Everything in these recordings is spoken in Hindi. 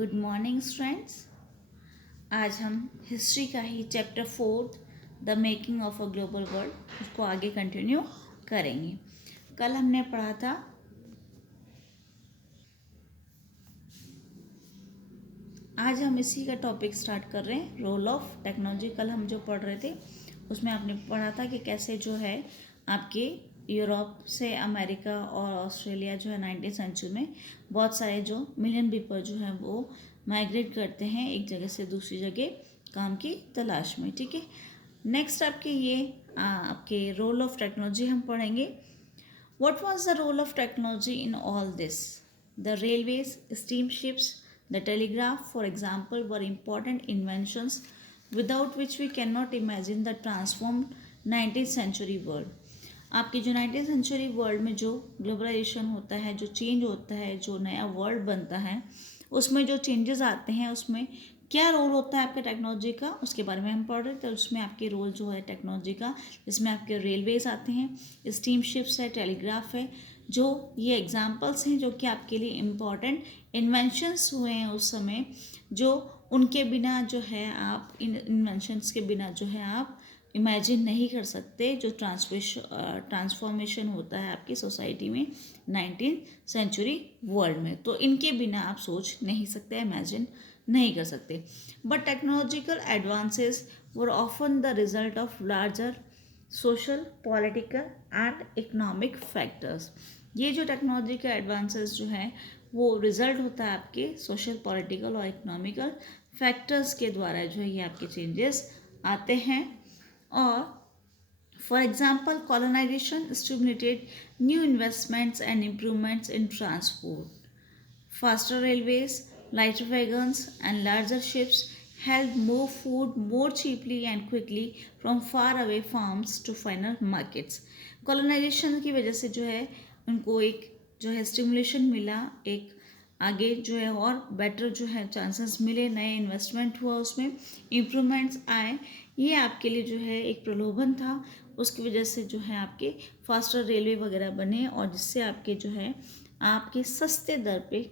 Good morning students. आज हम हिस्ट्री का ही chapter 4 the making of a global world उसको आगे कंटिन्यू करेंगे। कल हमने पढ़ा था आज हम इसी का टॉपिक स्टार्ट कर रहे हैं, रोल ऑफ टेक्नोलॉजी। कल हम जो पढ़ रहे थे उसमें आपने पढ़ा था कि कैसे जो है आपके यूरोप से अमेरिका और ऑस्ट्रेलिया जो है 19th सेंचुरी में बहुत सारे जो मिलियन पीपल जो है वो माइग्रेट करते हैं एक जगह से दूसरी जगह काम की तलाश में। ठीक है, नेक्स्ट आपके ये आपके रोल ऑफ टेक्नोलॉजी हम पढ़ेंगे। What was the role of technology in all this? The railways, steamships, the telegraph, for example, were important inventions without which we cannot imagine the transformed 19th century world. आपकी जो 19th सेंचुरी वर्ल्ड में जो ग्लोबलाइजेशन होता है, जो चेंज होता है, जो नया वर्ल्ड बनता है, उसमें जो चेंजेस आते हैं उसमें क्या रोल होता है आपके टेक्नोलॉजी का, उसके बारे में हम पढ़ रहे थे। उसमें आपके रोल जो है टेक्नोलॉजी का, जिसमें आपके रेलवेज आते हैं, स्टीम शिप्स है, टेलीग्राफ है, जो ये एग्जांपल्स हैं जो कि आपके लिए इम्पॉर्टेंट इन्वेंशंस हुए हैं उस समय, जो उनके बिना जो है आप इन इन्वेंशंस के बिना जो है आप इमेजिन नहीं कर सकते जो ट्रांसफॉर्मेशन होता है आपकी सोसाइटी में 19th सेंचुरी वर्ल्ड में। तो इनके बिना आप सोच नहीं सकते, इमेजिन नहीं कर सकते। But technological advances were often the result of larger social, political and economic factors. ये जो टेक्नोलॉजी के एडवांसेस जो हैं वो रिजल्ट होता है आपके सोशल, पॉलिटिकल और इकोनॉमिकल फैक्टर्स के द्वारा जो है ये आपके चेंजेस आते हैं। और for example, colonization stimulated new investments and improvements in transport. Faster railways, lighter wagons, and larger ships helped move food more cheaply and quickly from far away farms to final markets. Colonization की वजह से जो है उनको एक जो है स्टिमुलेशन मिला, एक आगे जो है और बेटर जो है चांसेस मिले, नए इन्वेस्टमेंट हुआ, उसमें इम्प्रूवमेंट्स आए। ये आपके लिए जो है एक प्रलोभन था, उसकी वजह से जो है आपके फास्टर रेलवे वगैरह बने और जिससे आपके जो है आपके सस्ते दर पे,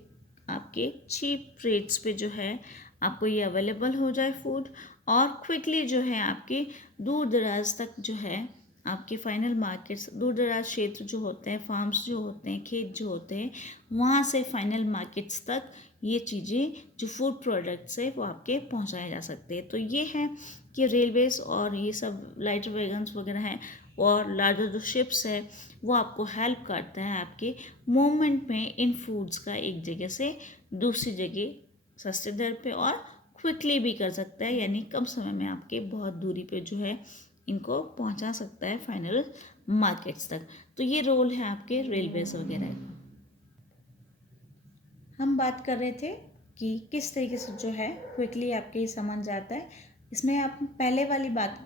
आपके चीप रेट्स पे जो है आपको ये अवेलेबल हो जाए फूड, और क्विकली जो है आपके दूर दराज तक जो है आपके फाइनल मार्केट्स, दूर दराज क्षेत्र जो होते हैं, फार्म्स जो होते हैं, खेत जो होते हैं, वहाँ से फाइनल मार्केट्स तक ये चीज़ें जो फूड प्रोडक्ट्स है वो आपके पहुँचाए जा सकते हैं। तो ये है कि रेलवेज और ये सब लाइट वैगन्स वगैरह हैं और लार्जर जो शिप्स है वो आपको हेल्प करता है आपके मूवमेंट में इन फूड्स का एक जगह से दूसरी जगह सस्ते दर पे और क्विकली भी कर सकता है, यानी कम समय में आपके बहुत दूरी पे जो है इनको पहुंचा सकता है फाइनल मार्केट्स तक। तो ये रोल है आपके रेलवेज वगैरह। हम बात कर रहे थे कि किस तरीके से जो है क्विकली आपके सामान जाता है। इसमें आप पहले वाली बात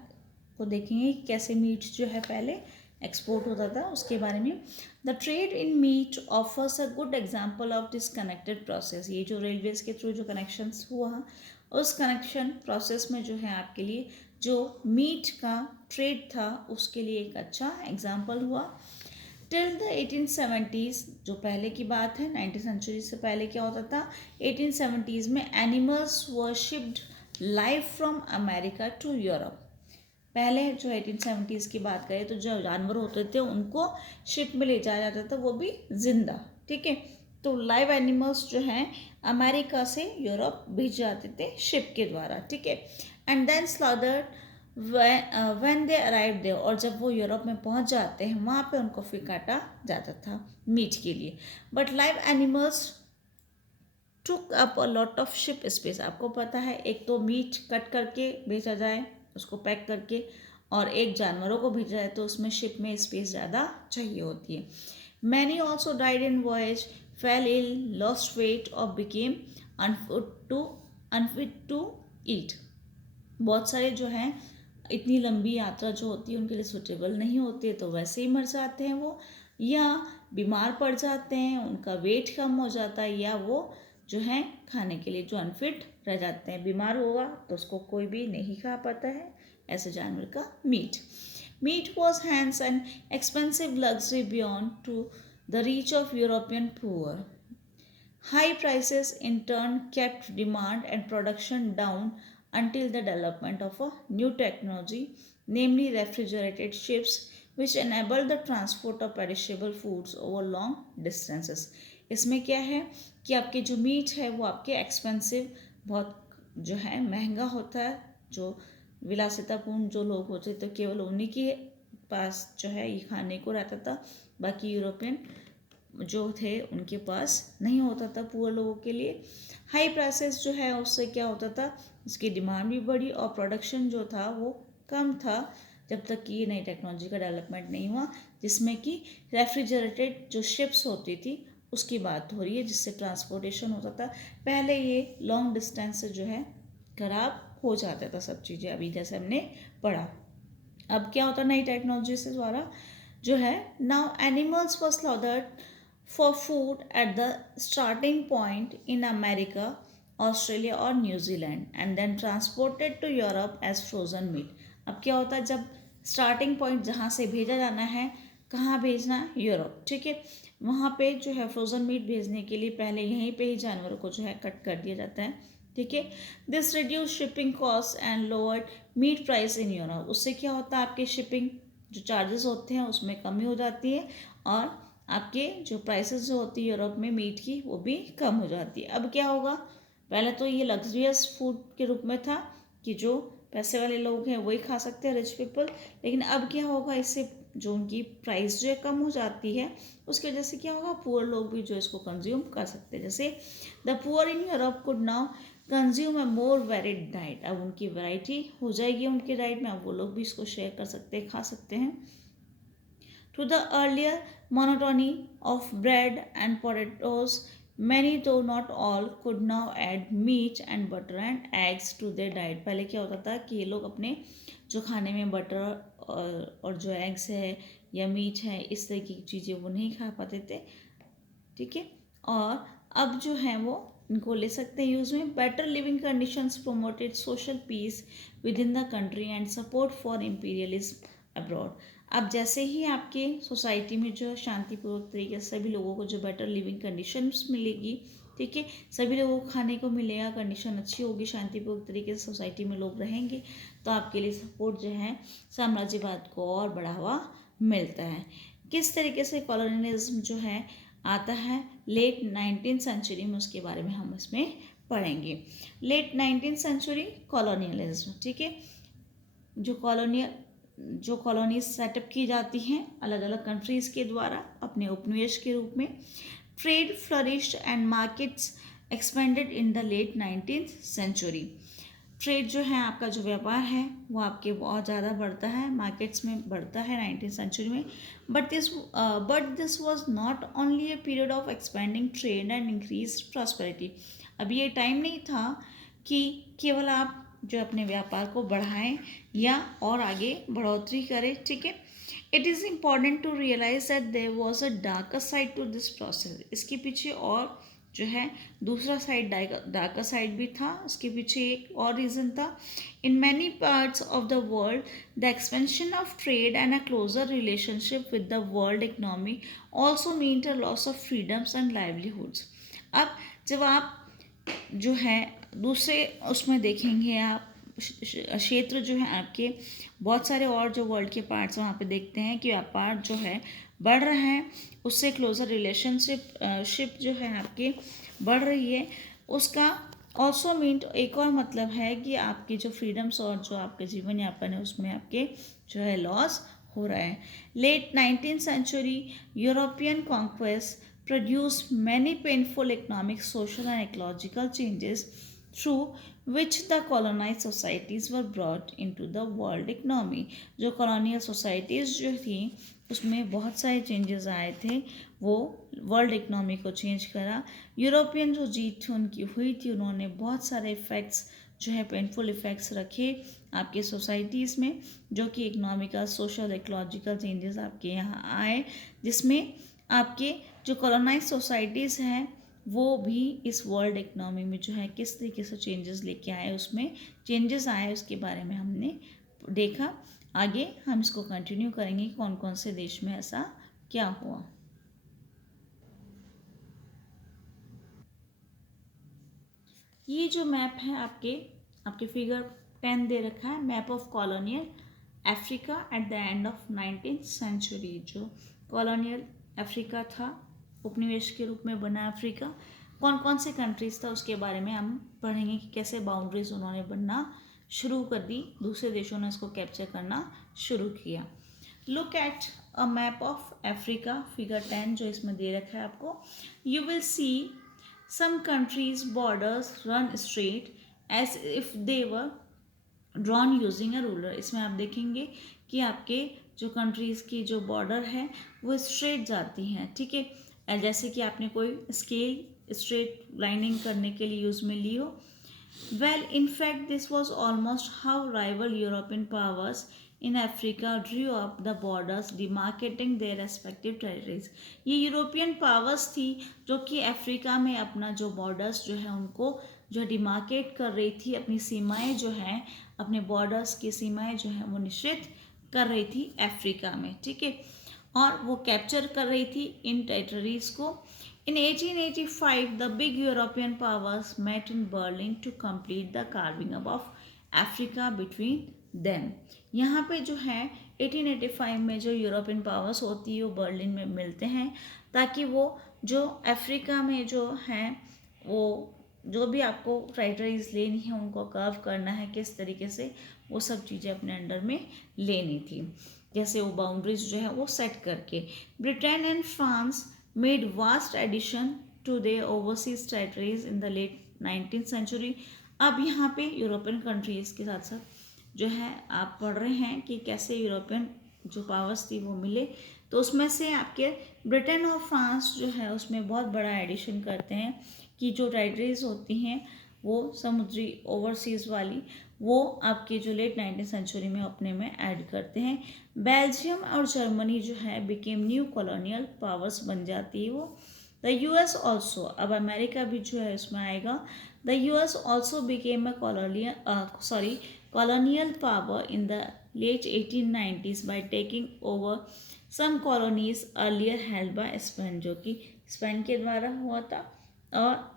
को देखेंगे कि कैसे मीट जो है पहले एक्सपोर्ट होता था, उसके बारे में। The trade in meat offers a good example of this connected process. ये जो रेलवेज के थ्रू जो कनेक्शंस हुआ, उस कनेक्शन प्रोसेस में जो है आपके लिए जो मीट का ट्रेड था उसके लिए एक अच्छा एग्जाम्पल हुआ। टिल द 1870s, जो पहले की बात है, 19th सेंचुरी से पहले क्या होता था, 1870s में animals were shipped live from America to Europe. पहले जो 1870s की बात करें तो जो जानवर होते थे उनको शिप में ले जाया जाता था, वो भी जिंदा। ठीक है, तो लाइव एनिमल्स जो हैं अमेरिका से यूरोप भेज जाते थे शिप के द्वारा। ठीक है, and then slaughtered when they arrive there, और जब वो यूरोप में पहुंच जाते हैं वहाँ पे उनको फिर काटा जाता था मीट के लिए। But live animals took up a lot of ship space. आपको पता है, एक तो मीट कट करके बेचा जाए उसको पैक करके, और एक जानवरों को भेजा जाए तो उसमें शिप में स्पेस ज़्यादा चाहिए होती है। Many also died in voyage, fell ill, lost weight और बिकेम अनफिट टू ईट। बहुत सारे जो हैं इतनी लंबी यात्रा जो होती है उनके लिए सूटेबल नहीं होती है, तो वैसे ही मर जाते हैं वो, या बीमार पड़ जाते हैं, उनका वेट कम हो जाता है, या वो जो है खाने के लिए जो अनफिट रह जाते हैं। बीमार होगा तो उसको कोई भी नहीं खा पाता है ऐसे जानवर का meat. Meat was hence and expensive luxury beyond to the reach of European poor. High prices in turn kept demand and production down until the development of a new technology, namely refrigerated ships, which enabled the transport of perishable foods over long distances. इसमें क्या है कि आपके जो मीट है वो आपके एक्सपेंसिव बहुत जो है महंगा होता है। जो विलासितापूर्ण जो लोग होते तो केवल उन्हीं के पास जो है ये खाने को रहता था, बाकी यूरोपियन जो थे उनके पास नहीं होता था पुअर लोगों के लिए। हाई प्राइसेस जो है उससे क्या होता था, इसकी डिमांड भी बढ़ी और प्रोडक्शन जो था वो कम था, जब तक कि ये नई टेक्नोलॉजी का डेवलपमेंट नहीं हुआ, जिसमें कि रेफ्रिजरेटेड जो शिप्स होती थी उसकी बात हो रही है, जिससे ट्रांसपोर्टेशन होता था। पहले ये लॉन्ग डिस्टेंस से जो है खराब हो जाता था सब चीज़ें, अभी जैसे हमने पढ़ा। अब क्या होता है नई टेक्नोलॉजी से द्वारा जो है, now animals were slaughtered for food at the starting point in America, Australia और New Zealand and then transported to Europe as frozen meat। अब क्या होता है जब स्टार्टिंग पॉइंट जहाँ से भेजा जाना है, कहाँ भेजना है, यूरोप, ठीक है, वहाँ पे जो है फ्रोज़न मीट भेजने के लिए पहले यहीं पे ही जानवरों को जो है कट कर दिया जाता है, ठीक है। This reduce shipping cost and lowered meat price in Europe. उससे क्या होता है आपके शिपिंग जो चार्जेस होते हैं उसमें कमी हो जाती है और आपके जो प्राइसेस जो होती है यूरोप में मीट की वो भी कम हो जाती है। अब क्या होगा, पहले तो ये लग्जरियस फूड के रूप में था कि जो पैसे वाले लोग हैं वही खा सकते हैं, रिच पीपल, लेकिन अब क्या होगा, इससे जो उनकी प्राइस जो है कम हो जाती है, उसकी वजह से क्या होगा, पुअर लोग भी जो इसको कंज्यूम कर सकते हैं। जैसे the poor in Europe could now consume a more varied diet. अब उनकी वैरायटी हो जाएगी उनके डाइट में, अब वो लोग भी इसको शेयर कर सकते हैं, खा सकते हैं। To the earlier monotony of bread and potatoes, many though not all could now add meat and butter and eggs to their diet। पहले क्या होता था कि ये लोग अपने जो खाने में बटर और जो एग्स है या मीट है इस तरह की चीज़ें वो नहीं खा पाते थे, ठीक है, और अब जो है वो इनको ले सकते हैं यूज़ में। Better living conditions promoted social peace with in the country and support for imperialism abroad. अब जैसे ही आपके सोसाइटी में जो शांतिपूर्वक तरीके से सभी लोगों को जो बेटर लिविंग कंडीशंस मिलेगी, ठीक है, सभी लोगों को खाने को मिलेगा, कंडीशन अच्छी होगी, शांतिपूर्वक तरीके से सोसाइटी में लोग रहेंगे, तो आपके लिए सपोर्ट जो है साम्राज्यवाद को और बढ़ावा मिलता है। किस तरीके से कॉलोनियलिज्म जो है आता है लेट 19th सेंचुरी में, उसके बारे में हम इसमें पढ़ेंगे। लेट 19th सेंचुरी कॉलोनियलिज्म, ठीक है, जो कॉलोनीज सेटअप की जाती हैं अलग अलग कंट्रीज़ के द्वारा अपने उपनिवेश के रूप में। Trade flourished and markets expanded in the late 19th century. Trade जो है आपका जो व्यापार है वो आपके बहुत ज़्यादा बढ़ता है, मार्केट्स में बढ़ता है 19th सेंचुरी में। But this was not only a period of expanding trade and increase prosperity. अब ये टाइम नहीं था कि केवल आप जो अपने व्यापार को बढ़ाएं या और आगे बढ़ोतरी करें, ठीक है। It is important to realise that there was a darker side to this process. इसके पीछे और जो है दूसरा साइड, डार्कर साइड भी था, उसके पीछे एक और रीज़न था। In many parts of the world the expansion of trade and a closer relationship with the world economy also meant a loss of freedoms and livelihoods. अब जब आप जो है दूसरे उसमें देखेंगे, आप क्षेत्र जो है आपके बहुत सारे और जो वर्ल्ड के पार्ट्स वहाँ पे देखते हैं कि व्यापार जो है बढ़ रहा है, उससे क्लोजर रिलेशनशिप जो है आपके बढ़ रही है, उसका ऑल्सो मीन एक और मतलब है कि आपकी जो फ्रीडम्स और जो आपके जीवन यापन है उसमें आपके जो है लॉस हो रहा है। Late 19th century European conquest produced many painful economic, social, and ecological changes through which the colonized societies were brought into the world economy। जो colonial societies जो थी उसमें बहुत सारे चेंजेस आए थे, वो वर्ल्ड इकनॉमी को चेंज करा। यूरोपियन जो जीत थी उनकी हुई थी, उन्होंने बहुत सारे इफ़ेक्ट्स जो है पेनफुल इफ़ेक्ट्स रखे आपके सोसाइटीज़ में, जो कि इकनॉमिकल, सोशल, इकोलॉजिकल चेंजेस आपके यहाँ आए, जिसमें आपके जो कॉलोनाइज सोसाइटीज़ हैं वो भी इस वर्ल्ड इकनॉमी में जो है किस तरीके से चेंजेस लेके आए, उसमें चेंजेस आए उसके बारे में हमने देखा। आगे हम इसको कंटिन्यू करेंगे कौन कौन से देश में ऐसा क्या हुआ। ये जो मैप है आपके आपके फिगर 10 दे रखा है, map of colonial Africa at the end of 19th century. जो कॉलोनियल अफ्रीका था, उपनिवेश के रूप में बना अफ्रीका, कौन कौन से कंट्रीज था उसके बारे में हम पढ़ेंगे कि कैसे बाउंड्रीज उन्होंने बनना शुरू कर दी, दूसरे देशों ने इसको कैप्चर करना शुरू किया। Look at a map of Africa, figure 10 जो इसमें दे रखा है आपको। You will see some countries borders run straight as if they were drawn using a ruler. इसमें आप देखेंगे कि आपके जो कंट्रीज़ की जो बॉर्डर है वो स्ट्रेट जाती हैं, ठीक है, जैसे कि आपने कोई स्केल स्ट्रेट लाइनिंग करने के लिए यूज़ में ली हो। Well, in fact, this was almost how rival European powers in Africa drew up the borders, demarcating their respective territories. ये यूरोपियन पावर्स थी जो कि अफ्रीका में अपना जो बॉर्डर्स जो है उनको जो डिमार्केट कर रही थी, अपनी सीमाएं जो हैं, अपने बॉर्डर्स की सीमाएं जो हैं वो निश्चित कर रही थी अफ्रीका में, ठीक है, और वो कैप्चर कर रही थी इन टेरिटरीज को। In 1885, the big European powers met in Berlin to complete the carving up of Africa between them. यहाँ पे जो है 1885 में जो यूरोपियन पावर्स होती है वो बर्लिन में मिलते हैं ताकि वो जो अफ्रीका में जो हैं वो जो भी आपको टेरिटरीज लेनी है उनको कर्व करना है, किस तरीके से वो सब चीज़ें अपने अंडर में लेनी थी, जैसे वो बाउंड्रीज जो है वो सेट करके। Britain and France made vast addition to their overseas territories in the late 19th century. अब यहाँ पे यूरोपियन कंट्रीज़ के साथ साथ जो है आप पढ़ रहे हैं कि कैसे यूरोपियन जो पावर्स थी वो मिले, तो उसमें से आपके ब्रिटेन और फ्रांस जो है उसमें बहुत बड़ा एडिशन करते हैं कि जो टेरिटरीज होती हैं वो समुद्री ओवरसीज़ वाली वो आपके जो लेट 19th सेंचुरी में अपने में ऐड करते हैं। बेल्जियम और जर्मनी जो है बिकेम न्यू कॉलोनियल पावर्स बन जाती है वो। द यूएस ऑल्सो, अब अमेरिका भी जो है इसमें आएगा। The US also became a colonial power in the late 1890s by taking over some colonies earlier held by Spain, जो कि स्पेन के द्वारा हुआ था, और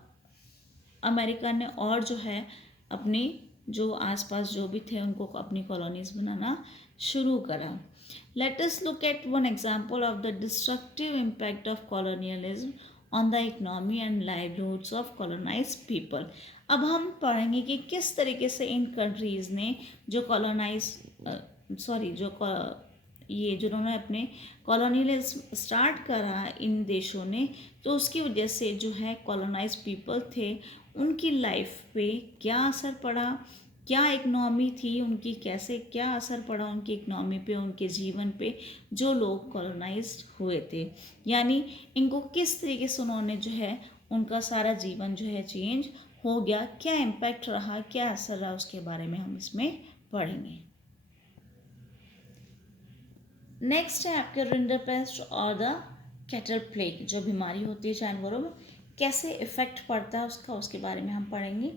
अमेरिका ने और जो है अपनी जो आसपास जो भी थे उनको अपनी कॉलोनीज बनाना शुरू करा। Let us look at one example of the destructive impact of colonialism on the economy and livelihoods of colonised people. अब हम पढ़ेंगे कि किस तरीके से इन कंट्रीज़ ने जो ये जिन्होंने अपने कॉलोनियलिज्म स्टार्ट करा इन देशों ने, तो उसकी वजह से जो है कॉलोनाइज्ड पीपल थे उनकी लाइफ पे क्या असर पड़ा, क्या इकनॉमी थी उनकी, कैसे क्या असर पड़ा उनकी इकनॉमी पे, उनके जीवन पे, जो लोग कॉलोनाइज्ड हुए थे, यानी इनको किस तरीके से उन्होंने जो है उनका सारा जीवन जो है चेंज हो गया, क्या इम्पैक्ट रहा, क्या असर रहा, उसके बारे में हम इसमें पढ़ेंगे। नेक्स्ट है आपके रिंडरपेस्ट और द कैटल प्लेग, जो बीमारी होती है जानवरों में, कैसे इफेक्ट पड़ता है उसका, उसके बारे में हम पढ़ेंगे।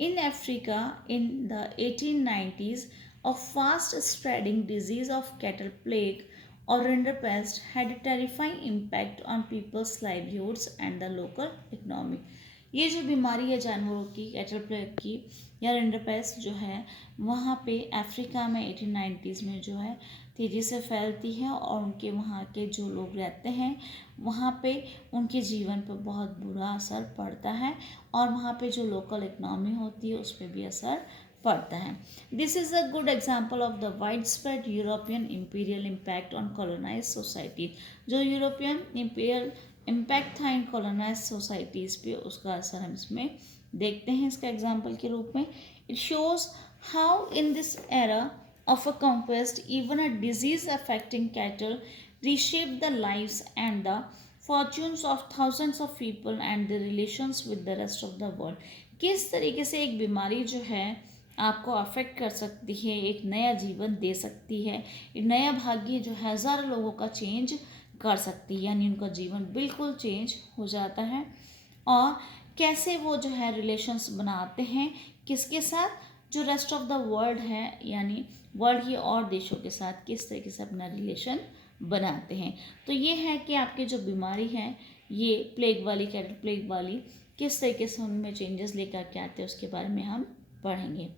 In Africa in the 1890s a fast spreading disease of cattle plague और rinderpest had a terrifying impact on people's livelihoods and the local economy. ये जो बीमारी है जानवरों की, कैटल प्लेग की या रिंडरपेस्ट जो है, वहाँ पे अफ्रीका में 1890s में जो है तेज़ी से फैलती है और उनके वहाँ के जो लोग रहते हैं वहाँ पे उनके जीवन पर बहुत बुरा असर पड़ता है और वहाँ पे जो लोकल इकनॉमी होती है उस पर भी असर पड़ता है। This is a good example of the widespread European imperial impact on colonise society. जो यूरोपियन इम्पीरियल इम्पैक्ट था इन कॉलोनाइज सोसाइटीज़ पे, उसका असर हम इसमें देखते हैं इसका एग्जाम्पल के रूप में। It shows how in this era of a conquest, even a disease affecting cattle reshaped the lives and the fortunes of thousands of people and their relations with the rest of the world। किस तरीके से एक बीमारी जो है आपको अफेक्ट कर सकती है, एक नया जीवन दे सकती है, एक नया भाग्य जो है हज़ारों लोगों का चेंज कर सकती है, यानी उनका जीवन बिल्कुल चेंज हो जाता है, और कैसे वो जो है रिलेशंस बनाते हैं किसके साथ, जो रेस्ट ऑफ द वर्ल्ड है, यानी वर्ल्ड के और देशों के साथ किस तरीके से अपना रिलेशन बनाते हैं। तो ये है कि आपकी जो बीमारी है ये प्लेग वाली, कैटल प्लेग वाली, किस तरीके से उनमें चेंजेस लेकर के आते हैं उसके बारे में हम पढ़ेंगे।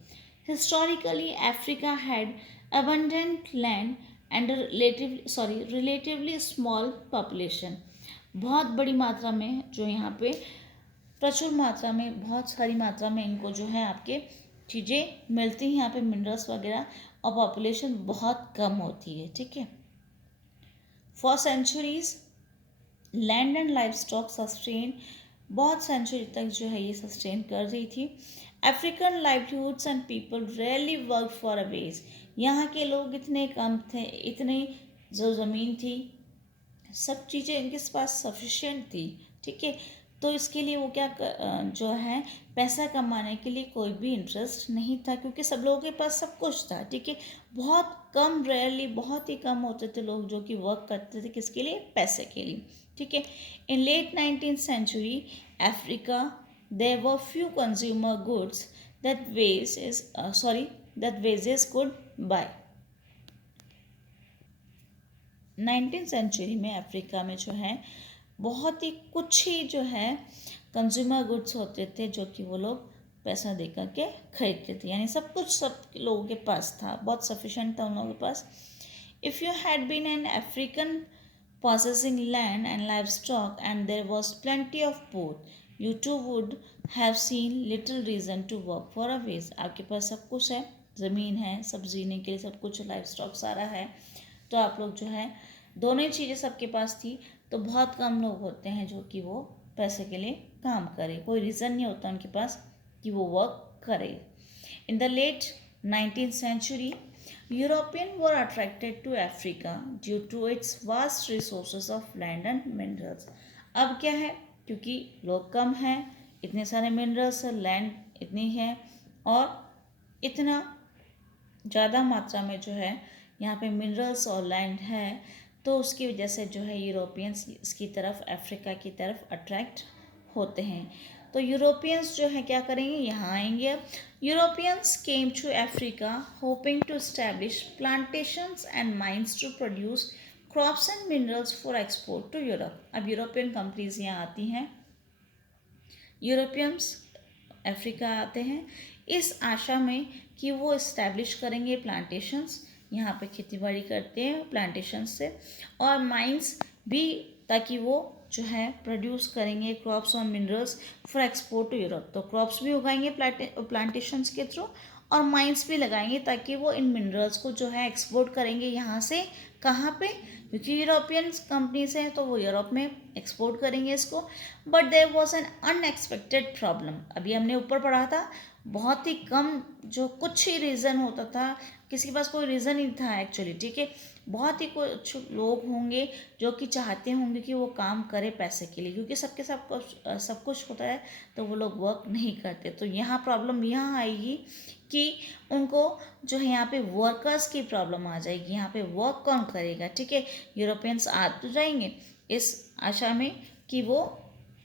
Historically Africa had abundant land and relatively small population. बहुत बड़ी मात्रा में जो यहाँ पे प्रचुर मात्रा में, बहुत सारी मात्रा में इनको जो है आपके चीज़ें मिलती हैं यहाँ पे, मिनरल्स वगैरह, और पॉपुलेशन बहुत कम होती है। ठीक है। For centuries land and livestock sustain, बहुत सेंचुरी तक जो है ये सस्टेन कर रही थी। African livelihoods and people rarely work for a wage, यहाँ के लोग इतने कम थे, इतनी जो ज़मीन थी, सब चीज़ें इनके पास सफिशिएंट थी। ठीक है। तो इसके लिए वो क्या जो है पैसा कमाने के लिए कोई भी इंटरेस्ट नहीं था, क्योंकि सब लोगों के पास सब कुछ था। ठीक है। बहुत कम, रेयरली, बहुत ही कम होते थे लोग जो कि वर्क करते थे, किसके लिए? पैसे के लिए। ठीक है। In late 19th century Africa there were few consumer goods that wages could buy. 19th century में अफ्रीका में जो है बहुत ही कुछ ही जो है कंज्यूमर गुड्स होते थे जो कि वो लोग पैसा दे करके खरीदते थे, यानी सब कुछ सब लोगों के पास था, बहुत सफिशेंट था उन लोगों के पास। If you had been an African possessing land and livestock and there was plenty of both, you too would have seen little reason to work for a wage। आपके पास सब कुछ है, ज़मीन है, सब जीने के लिए सब कुछ, लाइफ स्टॉक सारा है, तो आप लोग जो है दोनों ही चीज़ें सबके पास थी, तो बहुत कम लोग होते हैं जो कि वो पैसे के लिए काम करें, कोई रीज़न नहीं होता उनके पास कि वो वर्क करे। In the late 19th century Europeans were attracted to Africa due to its vast resources of land and minerals। अब क्या है, क्योंकि लोग कम हैं, इतने सारे मिनरल्स, लैंड इतनी है और इतना ज़्यादा मात्रा में जो है यहाँ पे मिनरल्स और लैंड है, तो उसकी वजह से जो है यूरोपियंस इसकी तरफ, अफ्रीका की तरफ अट्रैक्ट होते हैं। तो यूरोपियंस जो है क्या करेंगे, यहाँ आएंगे। अब Europeans came to Africa hoping to establish plantations and mines to produce crops and minerals for export to Europe. अब यूरोपियन कंट्रीज यहाँ आती हैं, यूरोपियंस अफ्रीका आते हैं इस आशा में कि वो इस्टेब्लिश करेंगे प्लांटेशंस, यहाँ पे खेतीबाड़ी करते हैं प्लांटेशंस से, और माइंस भी, ताकि वो जो है प्रोड्यूस करेंगे क्रॉप्स और minerals for export to Europe. तो क्रॉप्स भी उगाएंगे प्लांटेशंस के थ्रू, और माइंस भी लगाएंगे ताकि वो इन मिनरल्स को जो है एक्सपोर्ट करेंगे यहाँ से, कहाँ पे? क्योंकि यूरोपियन कंपनीज हैं तो वो यूरोप में एक्सपोर्ट करेंगे इसको। But there was an unexpected problem. अभी हमने ऊपर पढ़ा था, बहुत ही कम, जो कुछ ही रीज़न होता था, किसी के पास कोई रीज़न नहीं था एक्चुअली। ठीक है। बहुत ही कुछ लोग होंगे जो कि चाहते होंगे कि वो काम करे पैसे के लिए, क्योंकि सबके सब कुछ होता है तो वो लोग वर्क नहीं करते। तो यहाँ प्रॉब्लम यहाँ आएगी कि उनको जो है यहाँ पे वर्कर्स की प्रॉब्लम आ जाएगी, यहाँ पे वर्क कौन करेगा? ठीक है। यूरोपियंस आ तो जाएंगे इस आशा में कि वो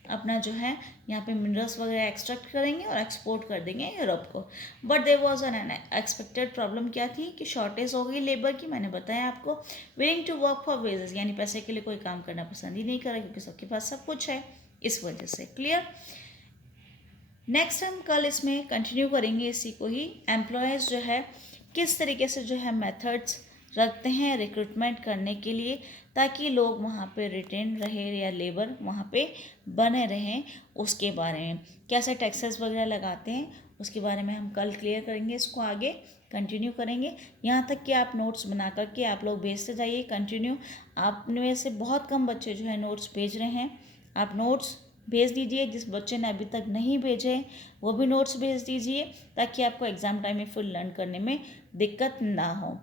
अपना जो है यहाँ पे मिनरल्स वगैरह एक्सट्रैक्ट करेंगे और एक्सपोर्ट कर देंगे यूरोप को। But there was an expected problem, क्या थी कि शॉर्टेज हो गई लेबर की। मैंने बताया आपको, willing to work for wages, यानी पैसे के लिए कोई काम करना पसंद ही नहीं कर रहा, क्योंकि सबके पास सब कुछ है, इस वजह से। क्लियर? नेक्स्ट हम कल इसमें कंटिन्यू करेंगे इसी को ही। एम्प्लॉयज़ जो है किस तरीके से जो है मेथड्स रखते हैं रिक्रूटमेंट करने के लिए, ताकि लोग वहाँ पे रिटेन रहे या लेबर वहाँ पे बने रहें, उसके बारे में कैसे टैक्सेस वगैरह लगाते हैं उसके बारे में हम कल क्लियर करेंगे। इसको आगे कंटिन्यू करेंगे, यहाँ तक कि आप नोट्स बना करके आप लोग भेजते जाइए कंटिन्यू। आप में से बहुत कम बच्चे जो है नोट्स भेज रहे हैं, आप नोट्स भेज दीजिए। जिस बच्चे ने अभी तक नहीं भेजे वो भी नोट्स भेज दीजिए, ताकि आपको एग्ज़ाम टाइम में फुल लर्न करने में दिक्कत ना हो।